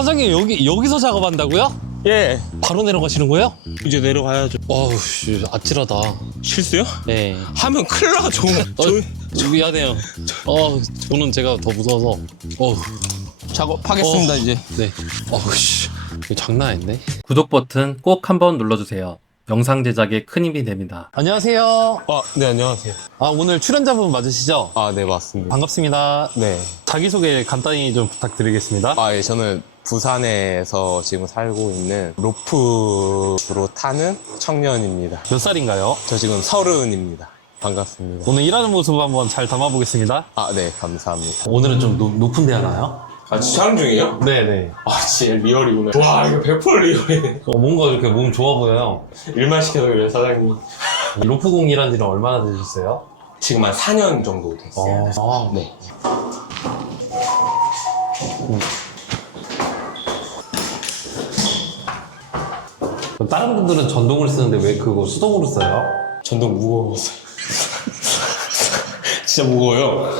사장님 여기 여기서 작업한다고요? 예. 바로 내려가시는 거예요? 이제 내려가야죠. 어우 씨, 아찔하다. 실수요? 네. 하면 큰일 나죠. 어, 저 미안해요. 어, 저는 제가 더 무서워서. 어, 작업하겠습니다, 어. 이제. 네. 어우 씨, 이거 장난 아닌데? 구독 버튼 꼭 한번 눌러주세요. 영상 제작에 큰 힘이 됩니다. 안녕하세요. 아, 네, 안녕하세요. 아 오늘 출연자분 맞으시죠? 아, 네, 맞습니다. 반갑습니다. 네. 자기소개 간단히 좀 부탁드리겠습니다. 아, 예, 저는 부산에서 지금 살고 있는 로프로 타는 청년입니다. 몇 살인가요? 저 지금 서른입니다. 반갑습니다. 오늘 일하는 모습 한번 잘 담아보겠습니다. 아, 네, 감사합니다. 오늘은 좀 높, 높은 데 하나요? 아, 촬영 중이에요? 네네. 아, 진짜 리얼이구나. 와, 이거 100% 리얼이네. 어, 뭔가 이렇게 몸 좋아 보여요. 일만 시켜서 그래요, 사장님. 로프공 일한 지는 얼마나 되셨어요? 지금 한 4년 정도 됐어요. 아, 네. 그럼 다른 분들은 전동을 쓰는데 왜 그거 수동으로 써요? 전동 무거워서. 진짜 무거워요.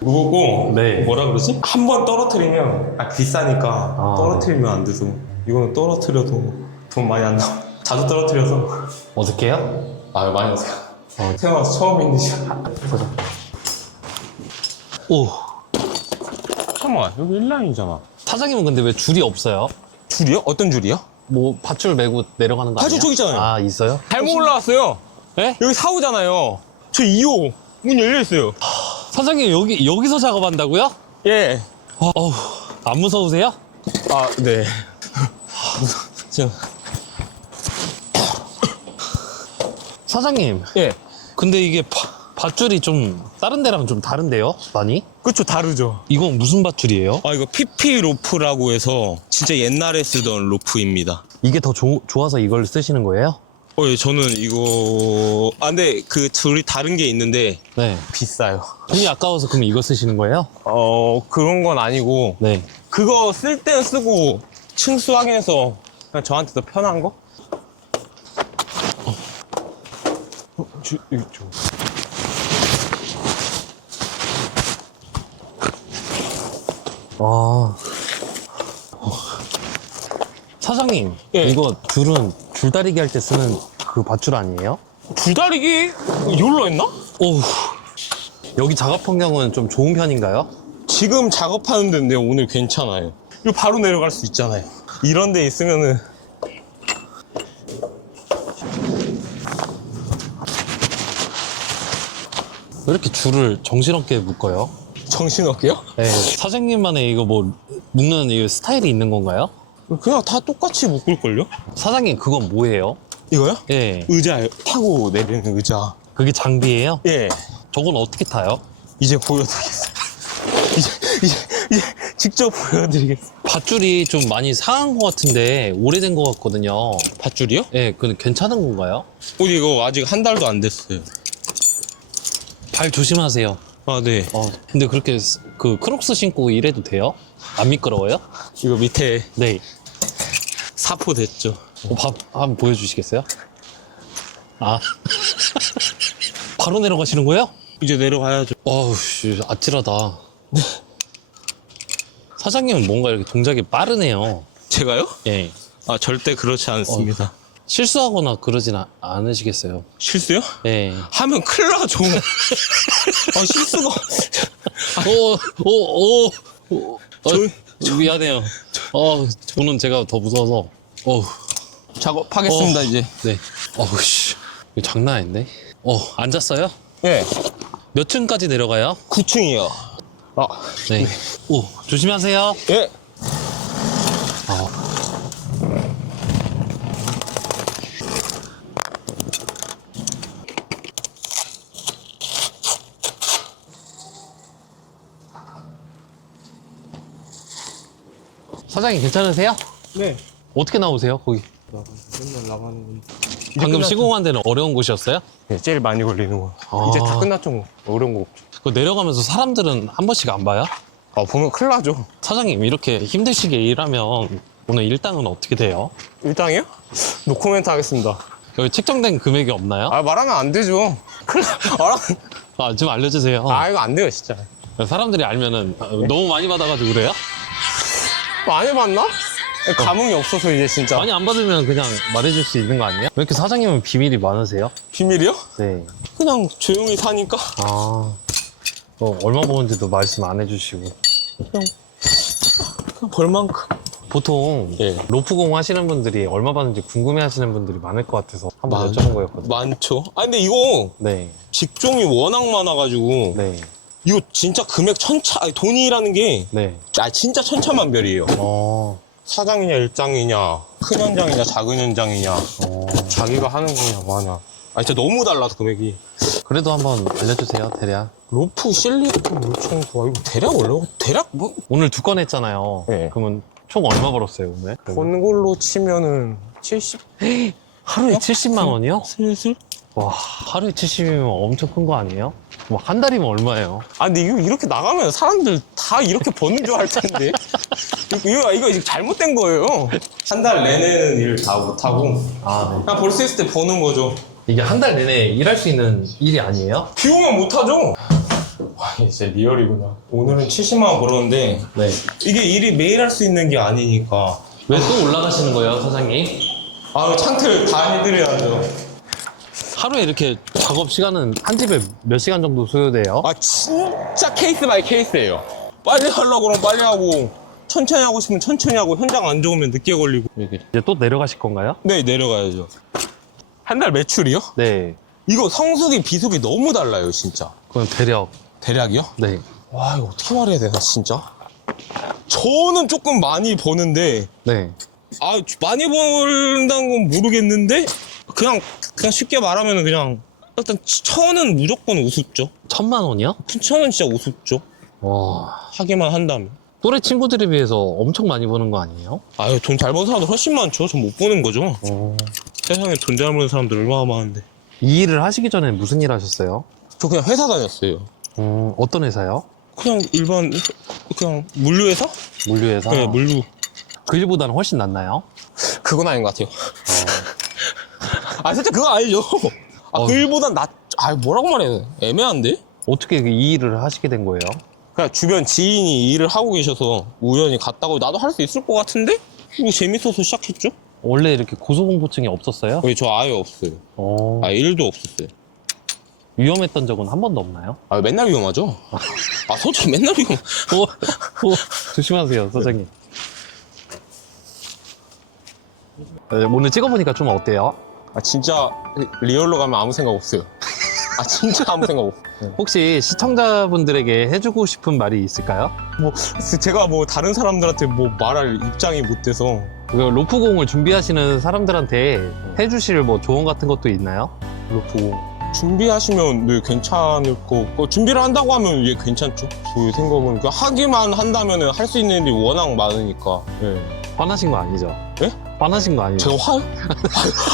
무겁고 네. 뭐라 그러지? 한 번 떨어뜨리면 아, 비싸니까 아. 떨어뜨리면 안 돼서 이거는 떨어뜨려도 돈 많이 안 나와. 자주 떨어뜨려서 어떻게 해요? 아 많이 하세요. 어. 태어나서 처음 있는 시간. 오. 잠깐만 여기 1라인이잖아. 사장님은 근데 왜 줄이 없어요? 줄이요? 어떤 줄이요? 뭐 밧줄 메고 내려가는 거 밧줄 아니야? 저기 있잖아요. 아 있어요? 잘못 올라왔어요. 네? 여기 4호잖아요. 저 2호 문 열려 있어요. 사장님 여기 여기서 작업한다고요? 예. 어, 어우, 안 무서우세요? 아 네. 지금 사장님 예. 근데 이게 바, 밧줄이 좀 다른 데랑 좀 다른데요? 많이? 그쵸 다르죠. 이건 무슨 밧줄이에요? 아 이거 PP 로프라고 해서 진짜 옛날에 쓰던 로프입니다. 이게 더 조- 좋아서 이걸 쓰시는 거예요? 어, 예, 저는 이거 아 근데 그 둘이 다른 게 있는데 네 비싸요. 돈이 아까워서 그럼 이거 쓰시는 거예요? 어 그런 건 아니고 네 그거 쓸땐 쓰고 층수 확인해서 그냥 저한테 더 편한 거? 어, 주, 이거 줘. 아. 사장님, 예. 이거 줄은 줄다리기 할 때 쓰는 그 밧줄 아니에요? 줄다리기 이걸로 했나? 오. 여기 작업 환경은 좀 좋은 편인가요? 지금 작업하는 데인데 오늘 괜찮아요. 이거 바로 내려갈 수 있잖아요. 이런 데 있으면은 왜 이렇게 줄을 정신없게 묶어요? 정신없게요? 네. 사장님만의 이거 뭐 묶는 이 스타일이 있는 건가요? 그냥 다 똑같이 묶을걸요? 사장님 그건 뭐예요? 이거요? 예. 의자 타고 내리는 의자. 그게 장비예요? 예. 저건 어떻게 타요? 이제 보여드리겠습니다. 이제, 이제, 이제 직접 보여드리겠습니다. 밧줄이 좀 많이 상한 것 같은데 오래된 것 같거든요. 밧줄이요? 예, 그건 괜찮은 건가요? 어, 이거 아직 한 달도 안 됐어요. 발 조심하세요. 아, 네. 어, 근데 그렇게 스- 그 크록스 신고 이래도 돼요? 안 미끄러워요? 이거 밑에 네. 사포 됐죠. 어, 밥 한번 보여주시겠어요? 아. 바로 내려가시는 거예요? 이제 내려가야죠. 어우, 씨, 아찔하다. 사장님은 뭔가 이렇게 동작이 빠르네요. 제가요? 예. 아, 절대 그렇지 않습니다. 실수하거나 그러진 아- 않으시겠어요? 실수요? 예. 하면 큰일 나죠. 아, 실수가. 오, 오, 오, 오. 어, 저- 미안해요. 어, 저는 제가 더 무서워서. 어우, 작업하겠습니다, 어. 이제. 네. 어우, 씨. 이거 장난 아닌데? 어, 앉았어요? 예. 몇 층까지 내려가요? 9층이요. 아, 네. 오, 조심하세요. 예. 사장님 괜찮으세요? 네. 어떻게 나오세요, 거기? 맨날 나가는 건. 방금 시공한 데는 어려운 곳이었어요? 네, 제일 많이 걸리는 거. 아. 이제 다 끝났죠, 뭐. 어려운 거 없죠. 그 내려가면서 사람들은 한 번씩 안 봐요? 아, 보면 큰일 나죠. 사장님 이렇게 힘드시게 일하면 오늘 일당은 어떻게 돼요? 일당이요? 노코멘트 하겠습니다. 여기 책정된 금액이 없나요? 아, 말하면 안 되죠. 큰일 나. 말하면. 아, 좀 알려주세요. 아, 이거 안 돼요, 진짜. 사람들이 알면은 아, 너무 많이 받아가지고 그래요? 안 해봤나? 감흥이 없어서 이제 진짜 많이 안 받으면 그냥 말해줄 수 있는 거 아니에요? 왜 이렇게 사장님은 비밀이 많으세요? 비밀이요? 네. 그냥 조용히 사니까 아, 어, 얼마 버는지도 말씀 안 해주시고. 그냥 벌만큼 보통 예. 로프공 하시는 분들이 얼마 받는지 궁금해 하시는 분들이 많을 것 같아서 한번 많- 여쭤본 거였거든요. 많죠 아 근데 이거 네, 직종이 워낙 많아가지고 네, 이거 진짜 금액 천차 아니, 돈이라는 게 네. 아, 진짜 천차만별이에요 어, 사장이냐 일장이냐 큰 현장이냐 작은 현장이냐 어. 자기가 하는 거냐 뭐하냐 아 진짜 너무 달라서 금액이 그래도 한번 알려주세요, 대략. 로프 실리콘 물총도 아, 이거 대략 원래 대략 뭐 오늘 두 건 했잖아요. 네. 그러면 총 얼마 벌었어요, 오늘? 그러면? 건 걸로 치면은 70 하루에 70만 원이요? 슬슬 와, 하루에 70이면 엄청 큰 거 아니에요? 뭐 한 달이면 얼마예요? 아 근데 이거 이렇게 나가면 사람들 다 이렇게 버는 줄 알 텐데 이거 이거 이거 잘못된 거예요 한 달 내내는 일 다 못하고 아, 네. 그냥 볼수 있을 때 버는 거죠 이게 한 달 내내 일할 수 있는 일이 아니에요? 비 오면 못하죠 와 이게 진짜 리얼이구나 오늘은 70만 원 벌었는데 네. 이게 일이 매일 할 수 있는 게 아니니까 왜 또 올라가시는 거예요, 사장님? 아 창틀 다 해드려야죠 하루에 이렇게 작업 시간은 한 집에 몇 시간 정도 소요돼요? 아 진짜 케이스 바이 케이스예요 빨리 하려고 그러면 빨리 하고 천천히 하고 싶으면 천천히 하고 현장 안 좋으면 늦게 걸리고 이제 또 내려가실 건가요? 네 내려가야죠 한 달 매출이요? 네. 이거 성수기 비수기 너무 달라요 진짜 그럼 대략. 대략이요? 네. 와 이거 어떻게 말해야 되나 진짜 저는 조금 많이 버는데 네. 아 많이 번다는 건 모르겠는데 그냥 그냥 쉽게 말하면 그냥 일단 천은 무조건 우습죠 천만 원이요? 천은 진짜 우습죠 와. 하기만 한다면 또래 친구들에 비해서 엄청 많이 버는 거 아니에요? 아유 돈 잘 버는 사람들 훨씬 많죠 전 못 버는 거죠 어. 세상에 돈 잘 버는 사람들 얼마나 많은데 이 일을 하시기 전에 무슨 일 하셨어요? 저 그냥 회사 다녔어요 음, 어떤 회사요? 그냥 일반 그냥 물류회사? 물류회사? 네 물류 그 일보다는 훨씬 낫나요? 그건 아닌 것 같아요 아 진짜 그거 아니죠 아, 어. 그 일보단 낫, 아 뭐라고 말해야 돼 애매한데? 어떻게 이 일을 하시게 된 거예요? 그냥 주변 지인이 이 일을 하고 계셔서 우연히 갔다고 나도 할 수 있을 것 같은데? 이거 재밌어서 시작했죠? 원래 이렇게 고소공포증이 없었어요? 왜저 아예 없어요 어. 아 일도 없었어요 위험했던 적은 한 번도 없나요? 아 맨날 위험하죠? 아 솔직히 맨날 위험 오, 오, 조심하세요, 사장님. 네, 오늘 찍어보니까 좀 어때요? 아 진짜 리얼로 가면 아무 생각 없어요 아 진짜 아무 생각 없어 혹시 시청자분들에게 해주고 싶은 말이 있을까요? 뭐 제가 뭐 다른 사람들한테 뭐 말할 입장이 못 돼서 그 로프공을 준비하시는 사람들한테 해주실 뭐 조언 같은 것도 있나요? 그렇고 준비하시면 네, 괜찮을 거고 준비를 한다고 하면 이게 괜찮죠 제 생각은 그 하기만 한다면 할수 있는 일이 워낙 많으니까 예. 화나신 거 아니죠? 예? 화나신 거 아니죠? 제가 화요?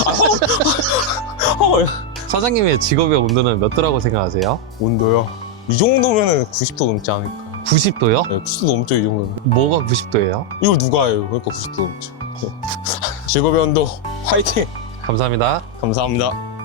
아, 화, 화, 사장님의 직업의 온도는 몇 도라고 생각하세요? 온도요? 이 정도면은 90도 넘지 않을까 90도요? 네, 90도 넘죠 이 정도면 뭐가 90도예요? 이걸 누가 해요 그러니까 90도 넘죠 직업의 온도 화이팅 감사합니다. 감사합니다